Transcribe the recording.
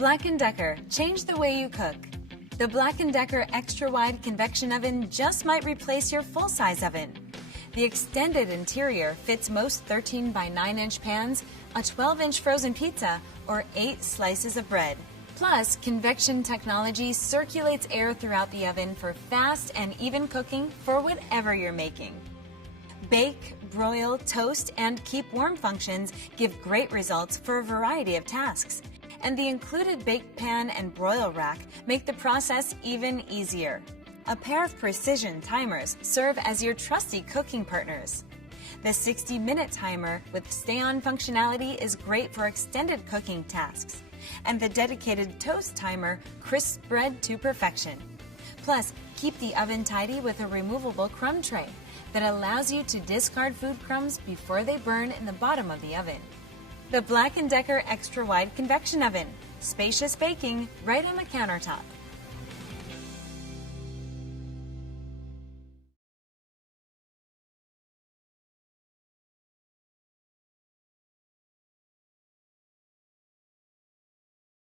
BLACK+DECKER, change the way you cook. The BLACK+DECKER extra wide convection oven just might replace your full-size oven. The extended interior fits most 13 by 9-inch pans, a 12-inch frozen pizza, or 8 slices of bread. Plus, convection technology circulates air throughout the oven for fast and even cooking for whatever you're making. Bake, broil, toast, and keep warm functions give great results for a variety of tasks. And the included bake pan and broil rack make the process even easier. A pair of precision timers serve as your trusty cooking partners. The 60-minute timer with stay-on functionality is great for extended cooking tasks. And the dedicated toast timer crisps bread to perfection. Plus, keep the oven tidy with a removable crumb tray that allows you to discard food crumbs before they burn in the bottom of the oven. The BLACK+DECKER Extra Wide Convection Oven. Spacious baking right on the countertop.